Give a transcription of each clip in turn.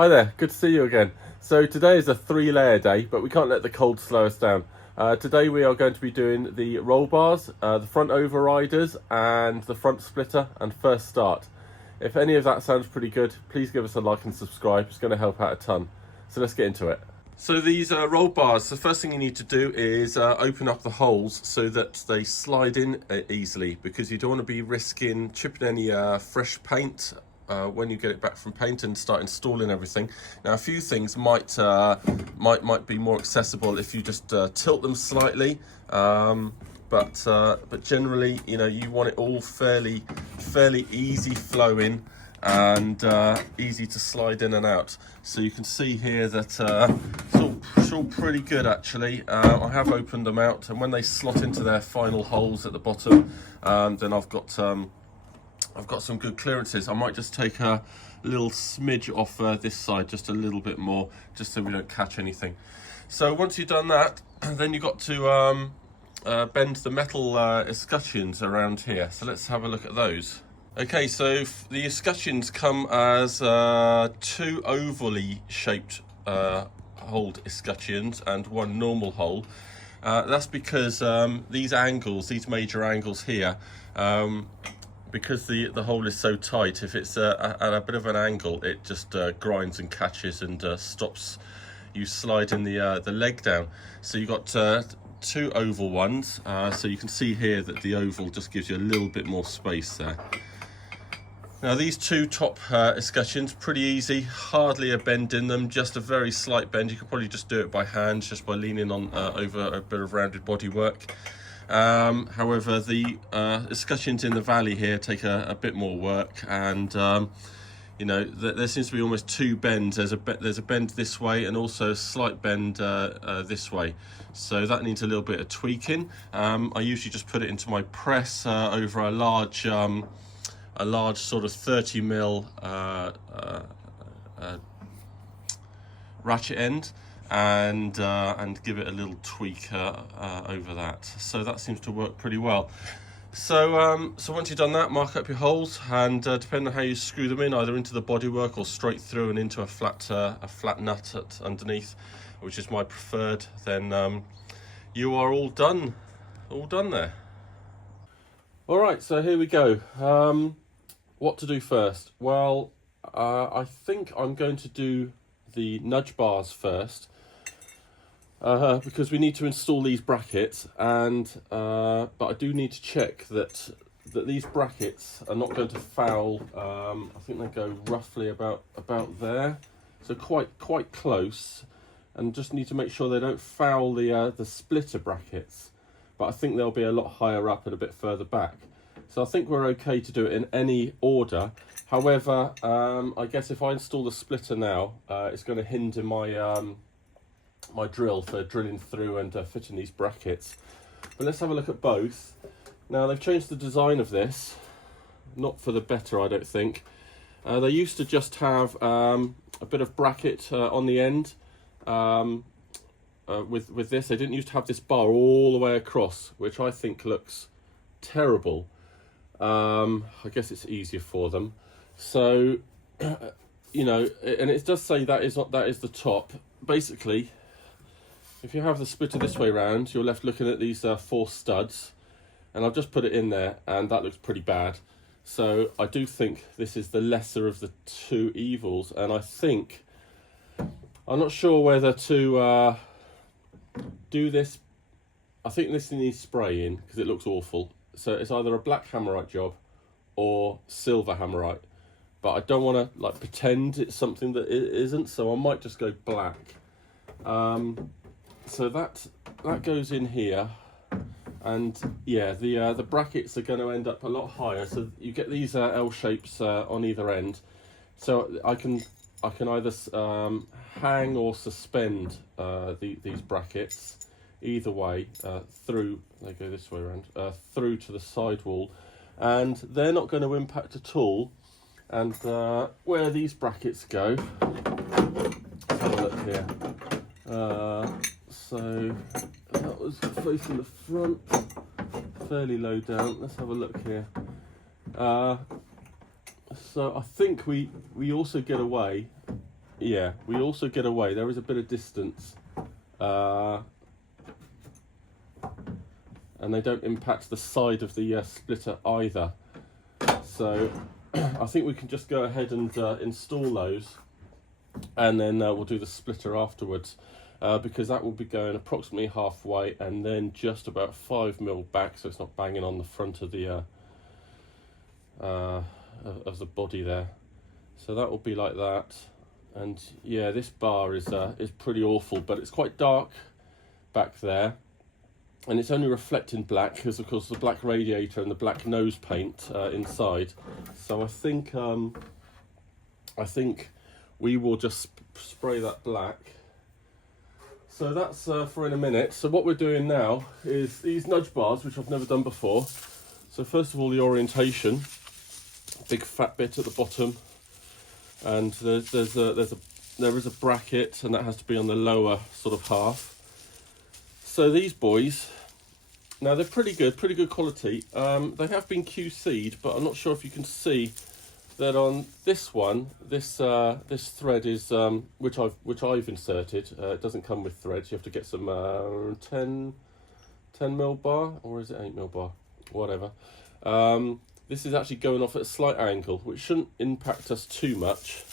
Hi there, good to see you again. So today is a 3-layer day, but we can't let the cold slow us down. Today we are going to be doing the roll bars, the front overriders and the front splitter and first start. If any of that sounds pretty good, please give us a like and subscribe. It's going to help out a ton. So let's get into it. So these roll bars, the first thing you need to do is open up the holes so that they slide in easily, because you don't want to be risking chipping any fresh paint when you get it back from paint and start installing everything. Now a few things might be more accessible if you just tilt them slightly, but generally, you know, you want it all fairly easy flowing and easy to slide in and out. So you can see here that it's all pretty good actually. I have opened them out, and when they slot into their final holes at the bottom, then I've got some good clearances. I might just take a little smidge off this side, just a little bit more, just so we don't catch anything. So once you've done that, then you've got to bend the metal escutcheons around here. So let's have a look at those. Okay, so the escutcheons come as two ovally shaped holed escutcheons and one normal hole. That's because these angles, these major angles here, because the hole is so tight, if it's at a bit of an angle, it just grinds and catches and stops you sliding the leg down. So you've got two oval ones, so you can see here that the oval just gives you a little bit more space there. Now these two top escutcheons, pretty easy, hardly a bend in them, just a very slight bend. You could probably just do it by hand, just by leaning on over a bit of rounded bodywork. However, the escutcheons in the valley here take a bit more work, and you know, there seems to be almost two bends. There's a bend this way and also a slight bend this way, so that needs a little bit of tweaking. I usually just put it into my press over a large sort of 30mm ratchet end, and give it a little tweak over that. So that seems to work pretty well. So once you've done that, mark up your holes, and depending on how you screw them in, either into the bodywork or straight through and into a flat nut underneath, which is my preferred, then you are all done there. All right, so here we go. What to do first? Well, I think I'm going to do the nudge bars first, because we need to install these brackets, and but I do need to check that these brackets are not going to foul. I think they go roughly about there, so quite close, and just need to make sure they don't foul the splitter brackets. But I think they'll be a lot higher up and a bit further back. So I think we're okay to do it in any order. However, I guess if I install the splitter now, it's going to hinder my my drill for drilling through and fitting these brackets. But let's have a look at both. Now they've changed the design of this, not for the better, I don't think. They used to just have a bit of bracket on the end. With this, they didn't used to have this bar all the way across, which I think looks terrible. I guess it's easier for them. So, you know, and it does say that is the top. Basically, if you have the splitter this way round, you're left looking at these 4 studs, and I've just put it in there, and that looks pretty bad. So I do think this is the lesser of the two evils, and I think, I'm not sure whether to do this. I think this needs spraying because it looks awful. So it's either a black hammerite job or silver hammerite, but I don't want to like pretend it's something that it isn't, so I might just go black. So that goes in here, and yeah, the brackets are going to end up a lot higher, so you get these L shapes on either end. So I can either hang or suspend these brackets either way, through, they go this way around, through to the sidewall, and they're not going to impact at all. And where these brackets go, let's have a look here. So that was facing the front, fairly low down. Let's have a look here. So I think we also get away yeah, we also get away. There is a bit of distance, and they don't impact the side of the splitter either. So I think we can just go ahead and install those, and then we'll do the splitter afterwards, because that will be going approximately halfway and then just about 5mm back, so it's not banging on the front of the body there. So that will be like that. And yeah, this bar is pretty awful, but it's quite dark back there, and it's only reflecting black because of course the black radiator and the black nose paint inside. So I think we will just spray that black. So that's for in a minute. So what we're doing now is these nudge bars, which I've never done before. So first of all, the orientation, big fat bit at the bottom, and there is a bracket, and that has to be on the lower sort of half. So these boys, now they're pretty good quality. They have been QC'd, but I'm not sure if you can see that on this one. This thread is which I've inserted. It doesn't come with threads. You have to get some 10mm bar, or is it 8mm bar? Whatever. This is actually going off at a slight angle, which shouldn't impact us too much,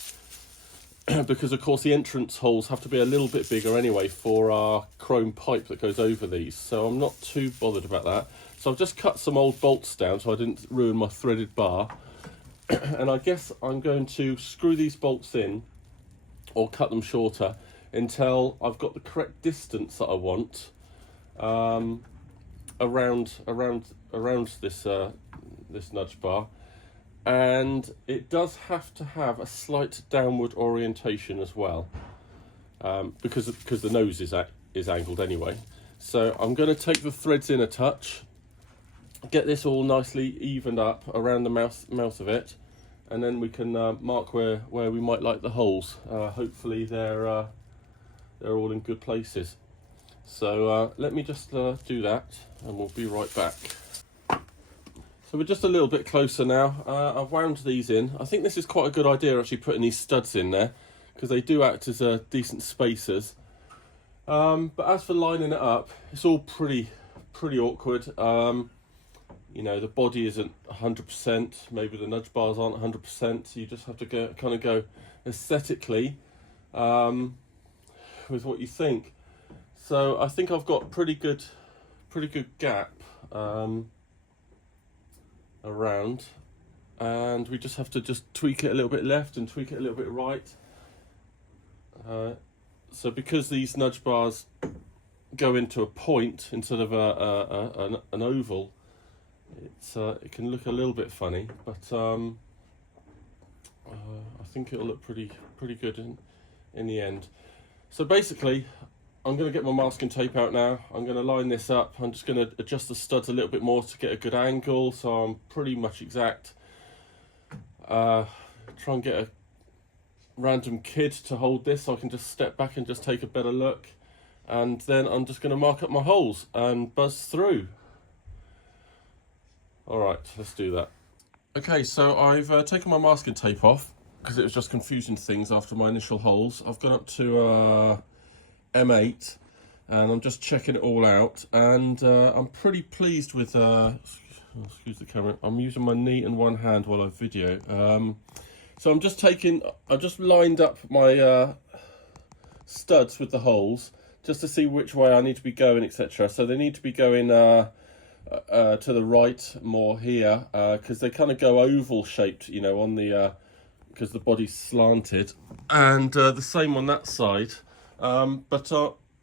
because of course the entrance holes have to be a little bit bigger anyway for our chrome pipe that goes over these. So I'm not too bothered about that. So I've just cut some old bolts down so I didn't ruin my threaded bar. And I guess I'm going to screw these bolts in, or cut them shorter, until I've got the correct distance that I want around this nudge bar. And it does have to have a slight downward orientation as well, because the nose is angled anyway. So I'm going to take the threads in a touch, get this all nicely evened up around the mouth of it, and then we can mark where we might like the holes. Hopefully they're all in good places. So let me just do that, and we'll be right back. So we're just a little bit closer now. I've wound these in. I think this is quite a good idea, actually, putting these studs in there, because they do act as decent spacers. But as for lining it up, it's all pretty awkward. You know, the body isn't 100%, maybe the nudge bars aren't 100%, so you just have to go aesthetically with what you think. So I think I've got pretty good gap around, and we just have to tweak it a little bit left and tweak it a little bit right. So because these nudge bars go into a point instead of an oval, it can look a little bit funny, but I think it'll look pretty good in the end. So basically, I'm going to get my masking tape out now. I'm going to line this up. I'm just going to adjust the studs a little bit more to get a good angle, so I'm pretty much exact. Try and get a random kid to hold this so I can just step back and just take a better look. And then I'm just going to mark up my holes and buzz through. Alright, let's do that. Okay, so I've taken my masking tape off because it was just confusing things after my initial holes. I've gone up to M8 and I'm just checking it all out, and I'm pretty pleased with excuse the camera, I'm using my knee and one hand while I video. So I've just lined up my studs with the holes just to see which way I need to be going, etc. So they need to be going to the right more here, because they kind of go oval shaped, you know, on the because the body's slanted, and the same on that side. But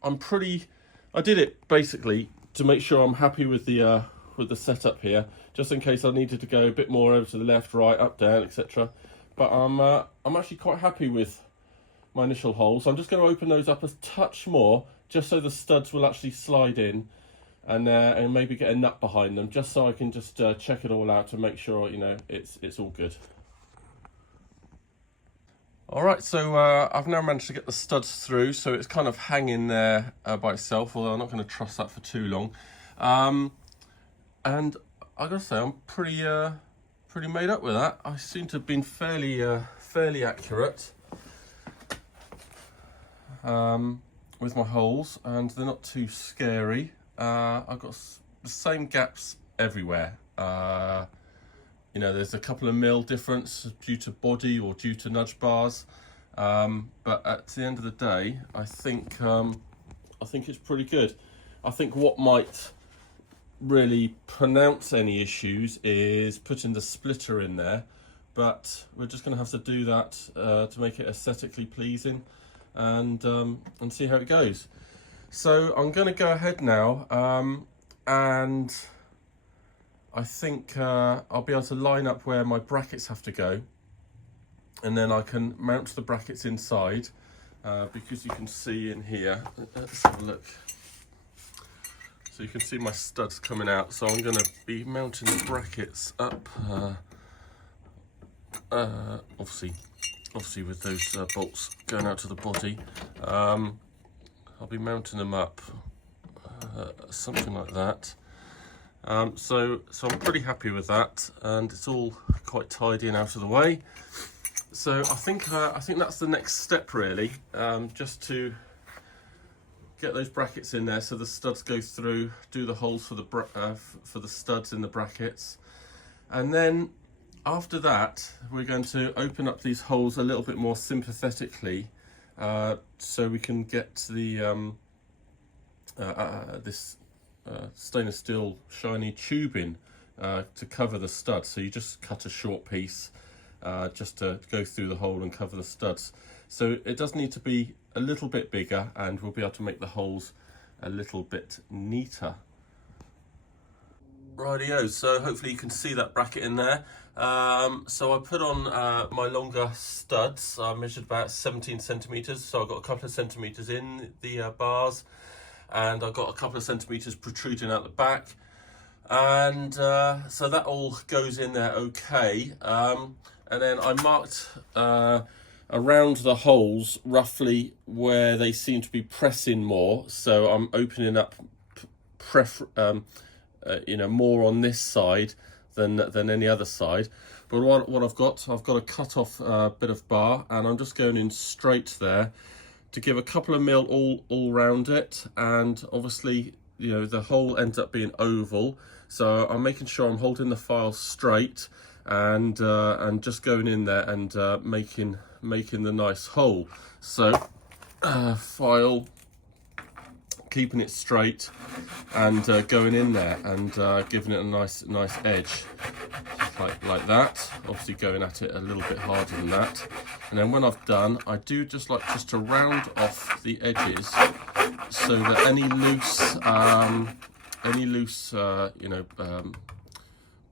I did it basically to make sure I'm happy with the setup here, just in case I needed to go a bit more over to the left, right, up, down, etc. But I'm actually quite happy with my initial holes. I'm just going to open those up a touch more, just so the studs will actually slide in, and maybe get a nut behind them, just so I can just check it all out to make sure, you know, it's all good. Alright, so I've now managed to get the studs through, so it's kind of hanging there by itself, although I'm not going to truss that for too long. And I gotta say, I'm pretty made up with that. I seem to have been fairly accurate. with my holes, and they're not too scary. I've got the same gaps everywhere. You know, there's a couple of mil difference due to body or due to nudge bars, but at the end of the day, I think it's pretty good. I think what might really pronounce any issues is putting the splitter in there, but we're just going to have to do that to make it aesthetically pleasing, and see how it goes. So I'm going to go ahead now, and I think I'll be able to line up where my brackets have to go, and then I can mount the brackets inside, because you can see in here, let's have a look. So you can see my studs coming out, so I'm going to be mounting the brackets up, obviously with those bolts going out to the body. I'll be mounting them up something like that. So I'm pretty happy with that, and it's all quite tidy and out of the way. So I think that's the next step really, just to get those brackets in there so the studs go through, do the holes for the studs in the brackets, and then after that we're going to open up these holes a little bit more sympathetically, so we can get the this stainless steel shiny tubing to cover the studs. So you just cut a short piece just to go through the hole and cover the studs. So it does need to be a little bit bigger, and we'll be able to make the holes a little bit neater. Rightio, so hopefully you can see that bracket in there. So I put on my longer studs. I measured about 17 centimeters, so I've got a couple of centimeters in the bars, and I've got a couple of centimeters protruding out the back, and so that all goes in there okay. And then I marked around the holes roughly where they seem to be pressing more, so I'm opening up you know, more on this side than any other side. But what I've got a cut off bit of bar, and I'm just going in straight there to give a couple of mil all round it. And obviously, you know, the hole ends up being oval, so I'm making sure I'm holding the file straight, and just going in there and making the nice hole. So file, keeping it straight, and going in there and giving it a nice edge, like that. Obviously going at it a little bit harder than that. And then when I've done, I do just to round off the edges, so that any loose you know,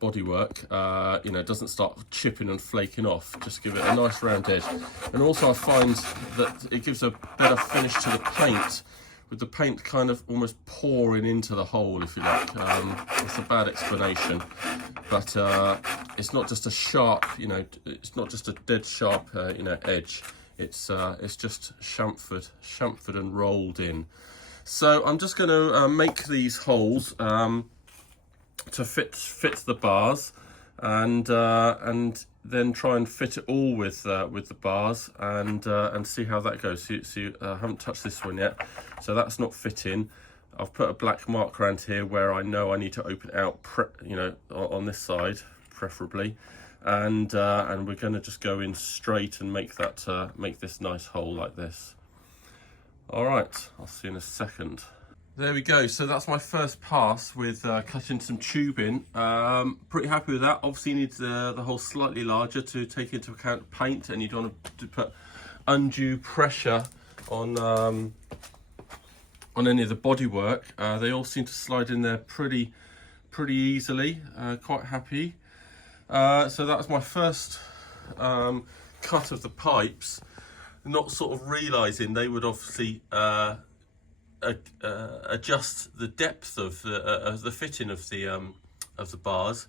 bodywork, you know, doesn't start chipping and flaking off. Just give it a nice round edge. And also I find that it gives a better finish to the paint, with the paint kind of almost pouring into the hole, if you like. It's a bad explanation, but it's not just a sharp, you know, it's not just a dead sharp, you know, edge. It's just chamfered and rolled in. So I'm just going to make these holes to fit the bars, and then try and fit it all with the bars, and see how that goes. So I haven't touched this one yet, so that's not fitting. I've put a black mark around here where I know I need to open out, you know, on this side preferably, and we're going to just go in straight and make this nice hole like this. All right, I'll see you in a second. There we go. So that's my first pass with cutting some tubing. Pretty happy with that. Obviously you need the hole slightly larger to take into account paint, and you don't want to put undue pressure on any of the bodywork. They all seem to slide in there pretty easily. Quite happy. So that was my first cut of the pipes, not sort of realising they would obviously adjust the depth of the fitting of the bars.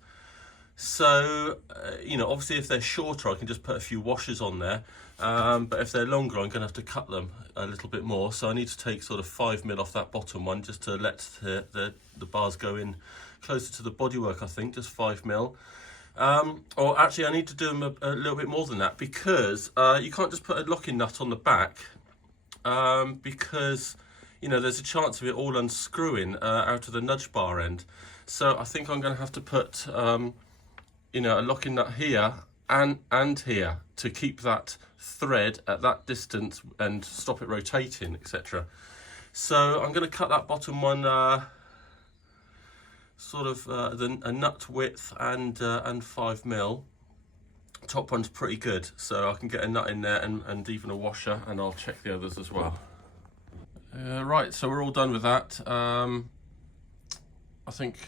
So you know, obviously if they're shorter I can just put a few washers on there, but if they're longer I'm gonna have to cut them a little bit more, so I need to take sort of 5 mil off that bottom one, just to let the bars go in closer to the bodywork. I think just 5 mil. Or actually I need to do them a little bit more than that, because you can't just put a locking nut on the back because, you know, there's a chance of it all unscrewing out of the nudge bar end. So I think I'm going to have to put, you know, a locking nut here and here to keep that thread at that distance and stop it rotating, etc. So I'm going to cut that bottom one sort of a nut width and 5mm. Top one's pretty good, so I can get a nut in there and even a washer, and I'll check the others as well. Right, so we're all done with that. I think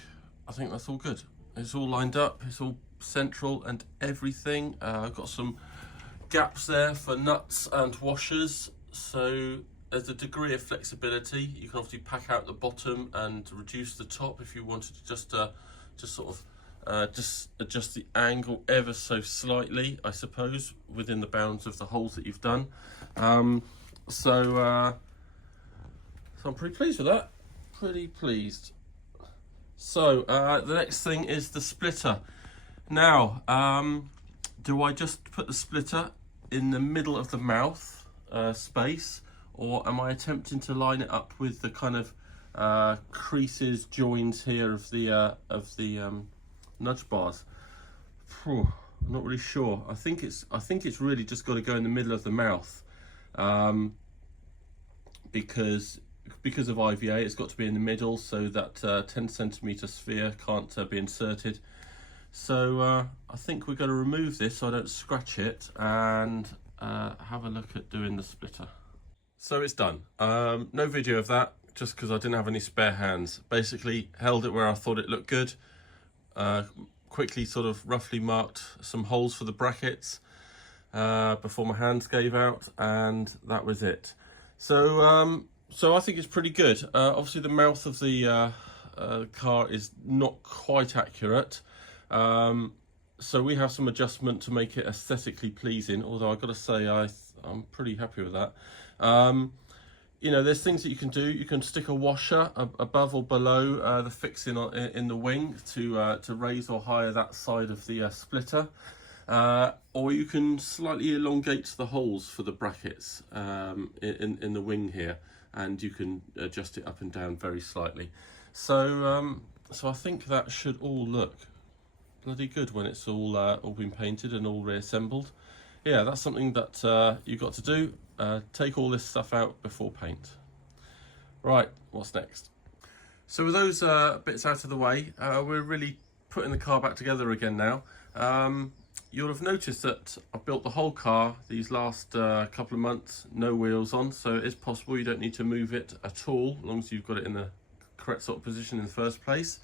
that's all good. It's all lined up, it's all central and everything. I've got some gaps there for nuts and washers, so there's a degree of flexibility. You can obviously pack out the bottom and reduce the top if you wanted to just sort of just adjust the angle ever so slightly, I suppose, within the bounds of the holes that you've done. So I'm pretty pleased with that. Pretty pleased. So the next thing is the splitter. Now, do I just put the splitter in the middle of the mouth space, or am I attempting to line it up with the kind of creases, joins here of the nudge bars? I'm not really sure. I think it's really just got to go in the middle of the mouth, because of IVA, it's got to be in the middle, so that 10cm sphere can't be inserted. So I think we're going to remove this so I don't scratch it, and have a look at doing the splitter. So it's done. No video of that, just because I didn't have any spare hands. Basically held it where I thought it looked good. Quickly sort of roughly marked some holes for the brackets before my hands gave out, and that was it. So so I think it's pretty good. Obviously the mouth of the car is not quite accurate, so we have some adjustment to make it aesthetically pleasing, although I've got to say I'm pretty happy with that. You know, there's things that you can do. You can stick a washer above or below the fixing in the wing to raise or higher that side of the splitter, or you can slightly elongate the holes for the brackets in the wing here, and you can adjust it up and down very slightly. So so I think that should all look bloody good when it's all been painted and all reassembled. Yeah, that's something that you've got to do. Take all this stuff out before paint. Right, what's next? So with those bits out of the way, we're really putting the car back together again now. You'll have noticed that I've built the whole car these last couple of months, no wheels on, so it's possible you don't need to move it at all, as long as you've got it in the correct sort of position in the first place.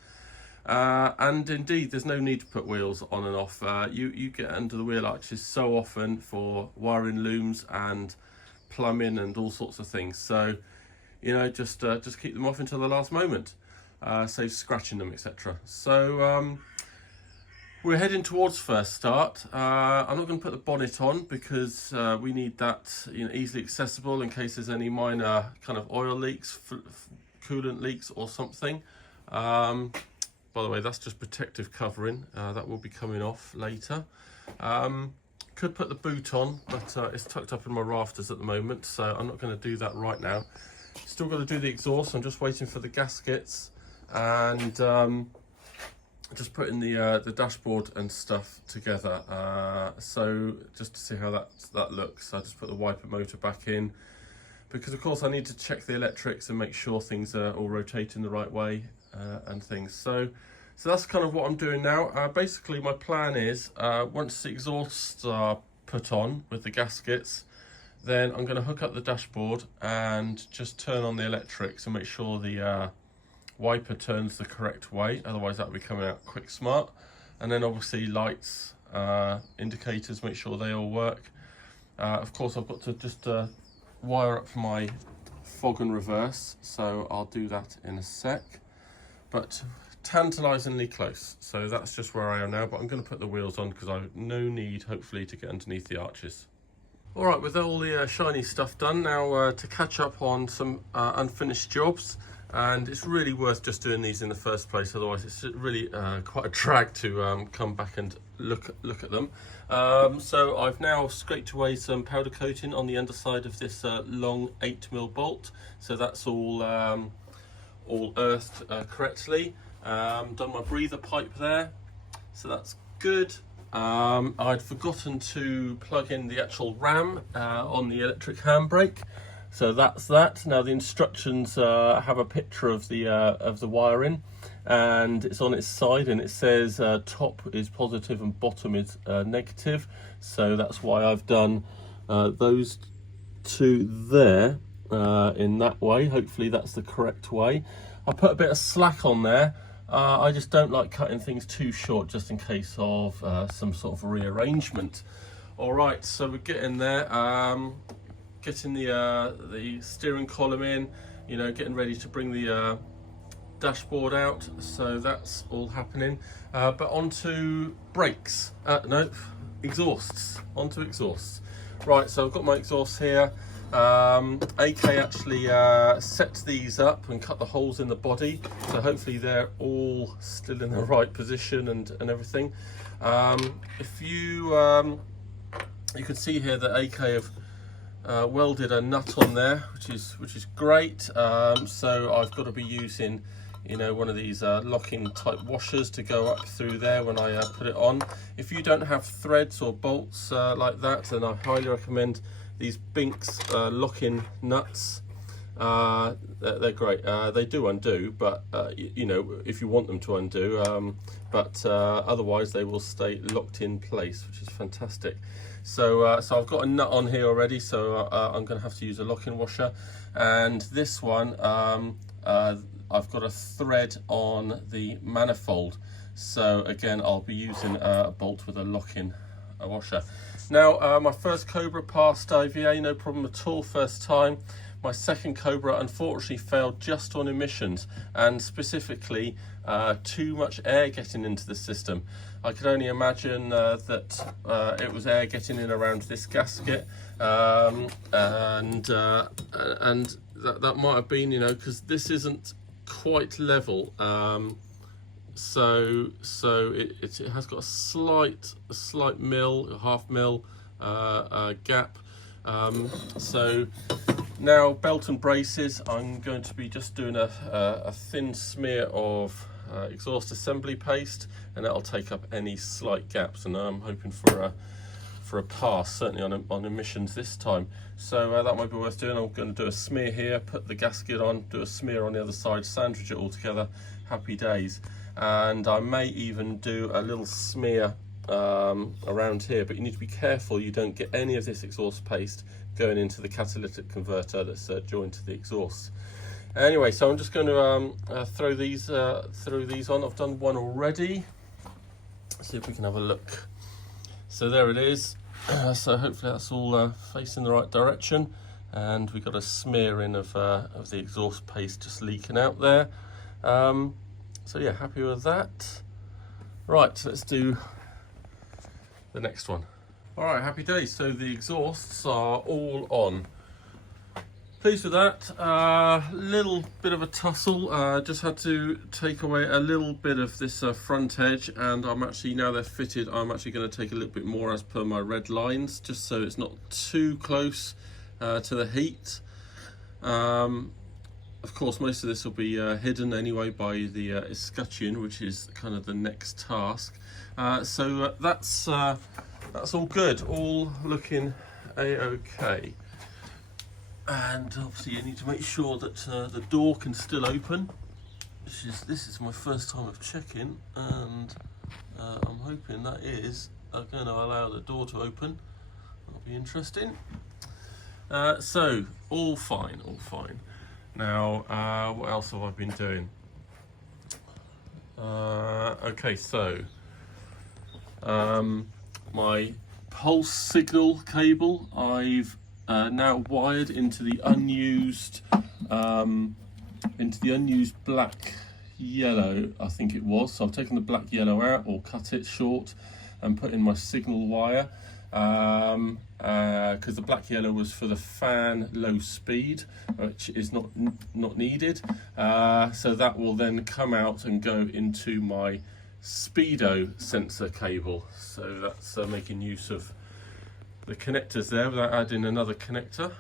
And indeed, there's no need to put wheels on and off. You get under the wheel arches so often for wiring looms and plumbing and all sorts of things, so you know, just keep them off until the last moment, saves scratching them, etc. So we're heading towards first start. I'm not going to put the bonnet on because we need that, you know, easily accessible in case there's any minor kind of oil leaks, coolant leaks or something. By the way, that's just protective covering. That will be coming off later. Could put the boot on, but it's tucked up in my rafters at the moment, so I'm not going to do that right now. Still got to do the exhaust. I'm just waiting for the gaskets and just putting the dashboard and stuff together. So just to see how that looks, I just put the wiper motor back in, because of course I need to check the electrics and make sure things are all rotating the right way and things. So that's kind of what I'm doing now. Basically my plan is, once the exhausts are put on with the gaskets, then I'm going to hook up the dashboard and just turn on the electrics and make sure the wiper turns the correct way, otherwise that will be coming out quick smart. And then obviously lights, indicators, make sure they all work. Of course I've got to just wire up my fog and reverse, so I'll do that in a sec. But tantalisingly close, so that's just where I am now. But I'm going to put the wheels on because I have no need, hopefully, to get underneath the arches. All right, with all the shiny stuff done, now to catch up on some unfinished jobs. And it's really worth just doing these in the first place, otherwise it's really quite a drag to come back and look at them. So I've now scraped away some powder coating on the underside of this long 8mm bolt, so that's all earthed correctly. Done my breather pipe there, so that's good. I'd forgotten to plug in the actual ram on the electric handbrake, so that's that. Now the instructions have a picture of the wiring, and it's on its side, and it says top is positive and bottom is negative, so that's why I've done those two there in that way. Hopefully that's the correct way. I put a bit of slack on there. I just don't like cutting things too short, just in case of some sort of rearrangement. All right, so we're getting there, getting the steering column in, you know, getting ready to bring the dashboard out, so that's all happening. But onto brakes, no, exhausts, onto exhausts. Right, so I've got my exhausts here. AK actually set these up and cut the holes in the body, so hopefully they're all still in the right position and everything. If you you can see here that AK have welded a nut on there, which is great. So I've got to be using, you know, one of these locking type washers to go up through there when I put it on. If you don't have threads or bolts like that, then I highly recommend these Binks lock-in nuts. They're great. They do undo, but you know, if you want them to undo, but otherwise they will stay locked in place, which is fantastic. So so I've got a nut on here already, so I'm going to have to use a lock-in washer. And this one, I've got a thread on the manifold, so again I'll be using a bolt with a lock-in washer. Now my first Cobra passed IVA, no problem at all, first time. My second Cobra unfortunately failed just on emissions, and specifically too much air getting into the system. I could only imagine that it was air getting in around this gasket, and that might have been, you know, because this isn't quite level, so it has got a slight mil, half mil gap. So now belt and braces, I'm going to be just doing a thin smear of exhaust assembly paste, and that'll take up any slight gaps, and I'm hoping for a pass, certainly on emissions this time. So that might be worth doing. I'm going to do a smear here, put the gasket on, do a smear on the other side, sandwich it all together, happy days. And I may even do a little smear around here, but you need to be careful you don't get any of this exhaust paste going into the catalytic converter that's joined to the exhaust. Anyway, so I'm just going to throw these on. I've done one already. Let's see if we can have a look. So there it is. So hopefully that's all facing the right direction, and we got a smear in of the exhaust paste just leaking out there. So yeah, happy with that. Right, so let's do the next one. All right, happy days. So the exhausts are all on. Pleased with that. Little bit of a tussle. Just had to take away a little bit of this front edge, and I'm actually, now they're fitted, I'm actually going to take a little bit more as per my red lines, just so it's not too close to the heat. Of course, most of this will be hidden anyway by the escutcheon, which is kind of the next task. So that's all good, all looking a-okay. And obviously you need to make sure that the door can still open. This is my first time of checking, and I'm hoping that is going to allow the door to open. That'll be interesting. So all fine, all fine. Now what else have I been doing? Okay, so my pulse signal cable I've now wired into the unused black yellow, I think it was. So I've taken the black yellow out, or cut it short, and put in my signal wire, because the black yellow was for the fan low speed, which is not needed. So that will then come out and go into my speedo sensor cable. So that's making use of the connectors there without adding another connector.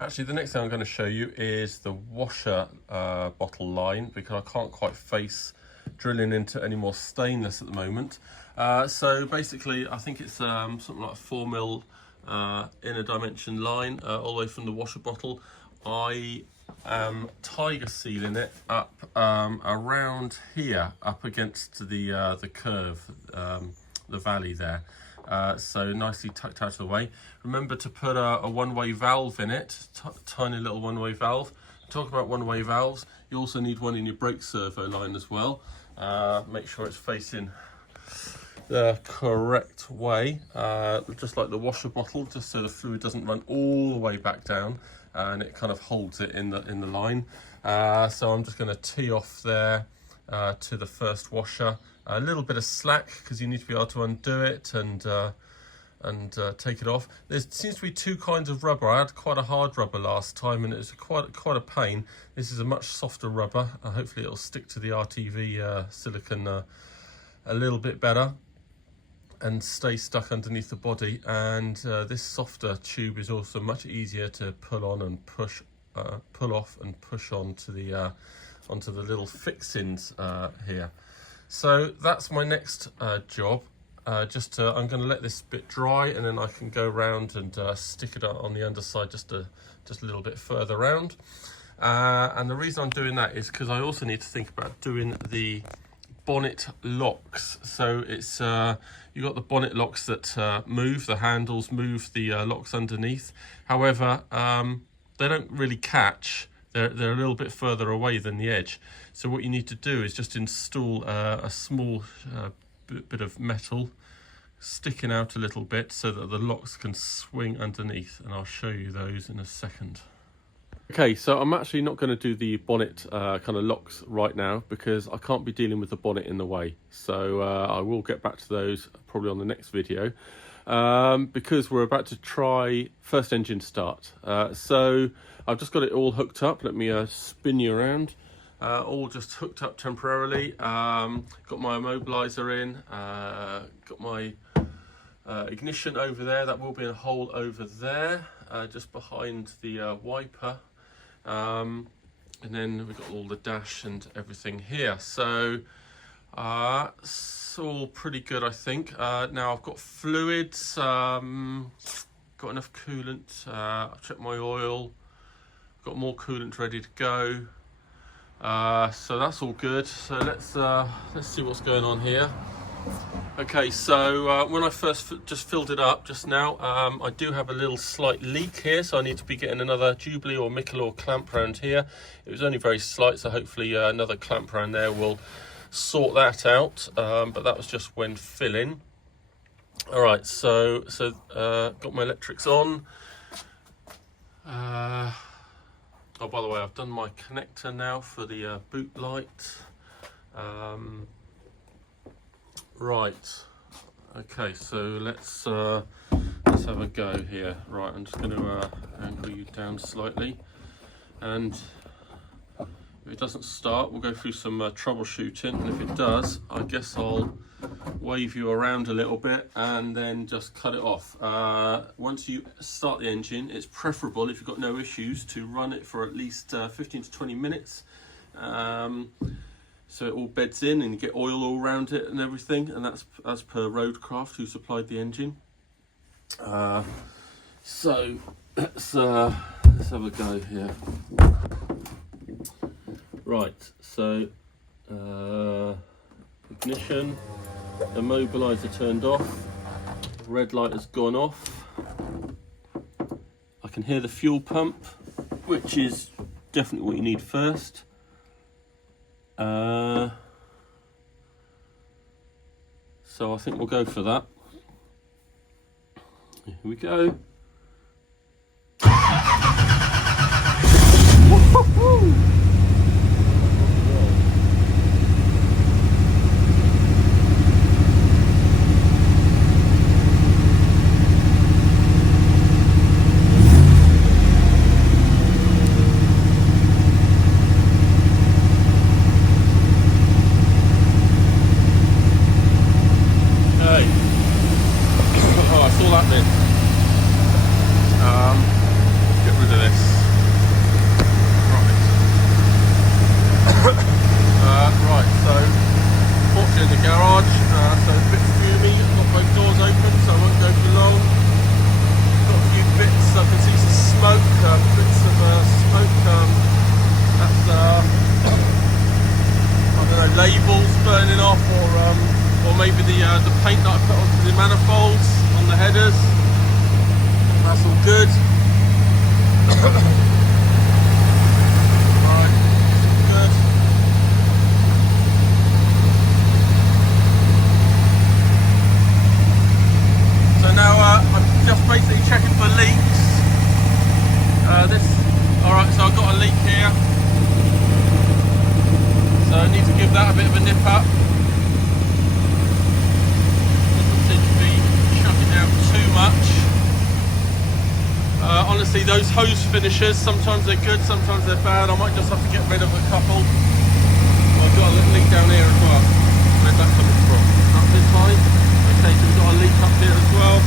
Actually, the next thing I'm going to show you is the washer bottle line, because I can't quite face drilling into any more stainless at the moment. So basically, I think it's something like a 4mm inner dimension line all the way from the washer bottle. I am tiger sealing it up around here, up against the curve, the valley there. So nicely tucked out of the way. Remember to put a one-way valve in it, tiny little one-way valve. Talk about one-way valves, you also need one in your brake servo line as well. Make sure it's facing the correct way, just like the washer bottle, just so the fluid doesn't run all the way back down, and it kind of holds it in the line. So I'm just going to tee off there to the first washer. A little bit of slack, because you need to be able to undo it and take it off. There seems to be two kinds of rubber. I had quite a hard rubber last time, and it was quite a pain. This is a much softer rubber. Hopefully it'll stick to the RTV silicone a little bit better and stay stuck underneath the body. And this softer tube is also much easier to pull on and push, pull off and push onto the little fixings here. So that's my next job. I'm going to let this bit dry, and then I can go around and stick it on the underside just a little bit further around. And the reason I'm doing that is because I also need to think about doing the bonnet locks. So it's you've got the bonnet locks that move, the handles move the locks underneath. However, they don't really catch. They're a little bit further away than the edge. So what you need to do is just install a small bit of metal sticking out a little bit so that the locks can swing underneath, and I'll show you those in a second. Okay, so I'm actually not going to do the bonnet kind of locks right now, because I can't be dealing with the bonnet in the way. So I will get back to those probably on the next video, because we're about to try first engine start. So I've just got it all hooked up. Let me spin you around. All just hooked up temporarily. Got my immobilizer in, got my ignition over there. That will be a hole over there, just behind the wiper. And then we've got all the dash and everything here. So it's all pretty good, I think. Now I've got fluids, got enough coolant. I've checked my oil, got more coolant ready to go. So that's all good. So let's see what's going on here. Okay, so when I first just filled it up just now, I do have a little slight leak here, so I need to be getting another Jubilee or Micolor clamp around here. It was only very slight, so hopefully another clamp around there will sort that out, but that was just when filling. All right, so got my electrics on. Oh, by the way, I've done my connector now for the boot light. Right, okay, so let's have a go here. Right, I'm just going to angle you down slightly, and if it doesn't start, we'll go through some troubleshooting, and if it does, I guess I'll wave you around a little bit and then just cut it off. Once you start the engine, it's preferable, if you've got no issues, to run it for at least 15 to 20 minutes. So it all beds in and you get oil all around it and everything, and that's as per Roadcraft, who supplied the engine. So let's have a go here. Right, so ignition, immobilizer turned off, red light has gone off. I can hear the fuel pump, which is definitely what you need first. So I think we'll go for that. Here we go. labels burning off, or maybe the paint that I put onto the manifolds on the headers. That's all good. Right, good. So now I'm just basically checking for leaks. Alright, so I've got a leak here. So I need to give that a bit of a nip up. Doesn't seem to be shutting down too much. Honestly, those hose finishers, sometimes they're good, sometimes they're bad. I might just have to get rid of a couple. I've got a little leak down here as well. Where's that coming from? Up this side. Okay, so we've got a leak up here as well.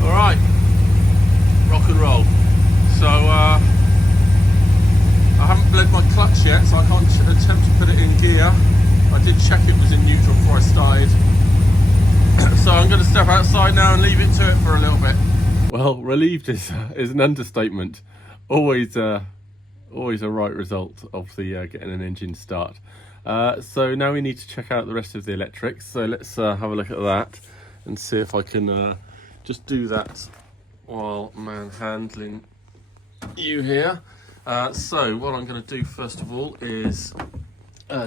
Alright, rock and roll. So I haven't bled my clutch yet, so I can't attempt to put it in gear. I did check it was in neutral before I started. So I'm going to step outside now and leave it to it for a little bit. Well, relieved is an understatement. Always a right result of the getting an engine start. So now we need to check out the rest of the electrics. So let's have a look at that and see if I can just do that while manhandling you here. So what I'm going to do first of all is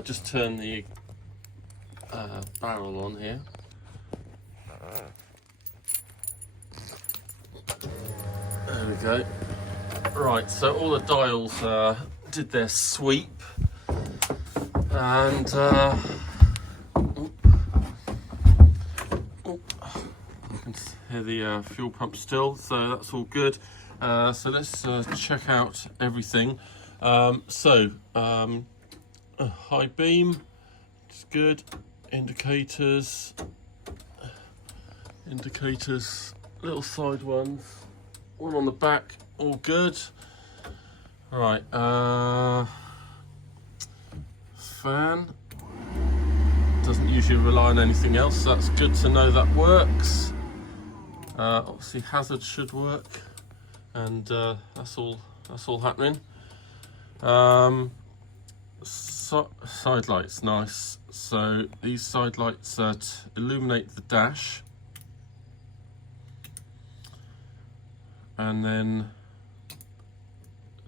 just turn the barrel on here. There we go. Right, so all the dials did their sweep, and you can hear the fuel pump still, so that's all good. So let's check out everything. High beam, it's good. Indicators, little side ones, one on the back, all good. Right, fan doesn't usually rely on anything else, so that's good to know that works. Obviously hazard should work, and that's all happening. Side lights, nice. So these side lights illuminate the dash, and then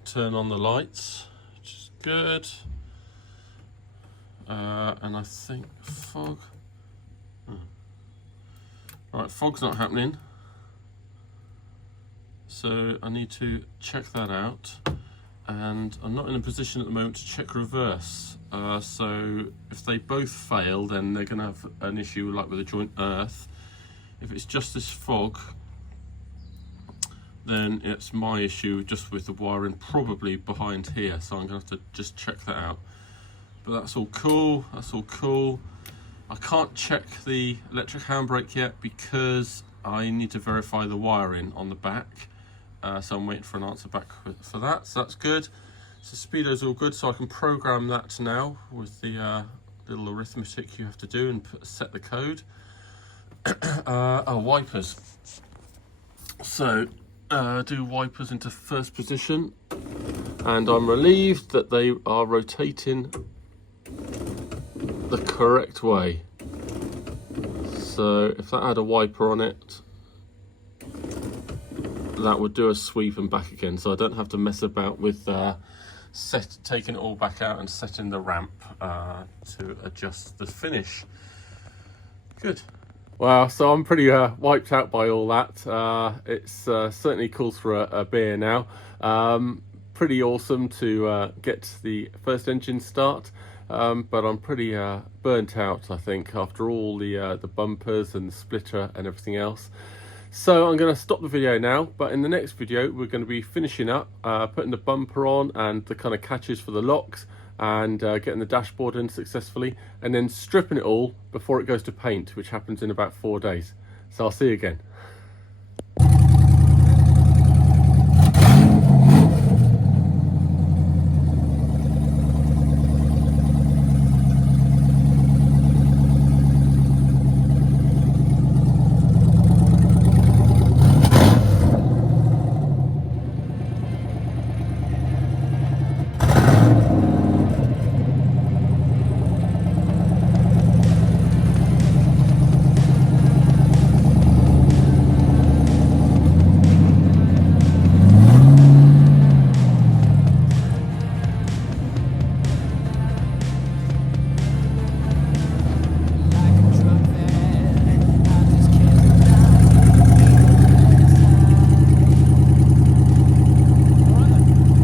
turn on the lights, which is good. And I think fog. Right, fog's not happening, so I need to check that out. And I'm not in a position at the moment to check reverse. So if they both fail, then they're going to have an issue like with the joint earth. If it's just this fog, then it's my issue just with the wiring probably behind here. So I'm going to have to just check that out. But that's all cool, that's all cool. I can't check the electric handbrake yet because I need to verify the wiring on the back. So I'm waiting for an answer back for that, so that's good. So speedo's all good, so I can program that now with the little arithmetic you have to do and set the code. Wipers. So do wipers into first position, and I'm relieved that they are rotating the correct way. So if that had a wiper on it, that would do a sweep and back again, so I don't have to mess about with taking it all back out and setting the ramp to adjust the finish. Good. Wow, so I'm pretty wiped out by all that. It's certainly calls for a beer now. Pretty awesome to get the first engine start, but I'm pretty burnt out, I think, after all the bumpers and the splitter and everything else. So I'm going to stop the video now, but in the next video we're going to be finishing up, putting the bumper on and the kind of catches for the locks, and getting the dashboard in successfully, and then stripping it all before it goes to paint, which happens in about 4 days. So I'll see you again.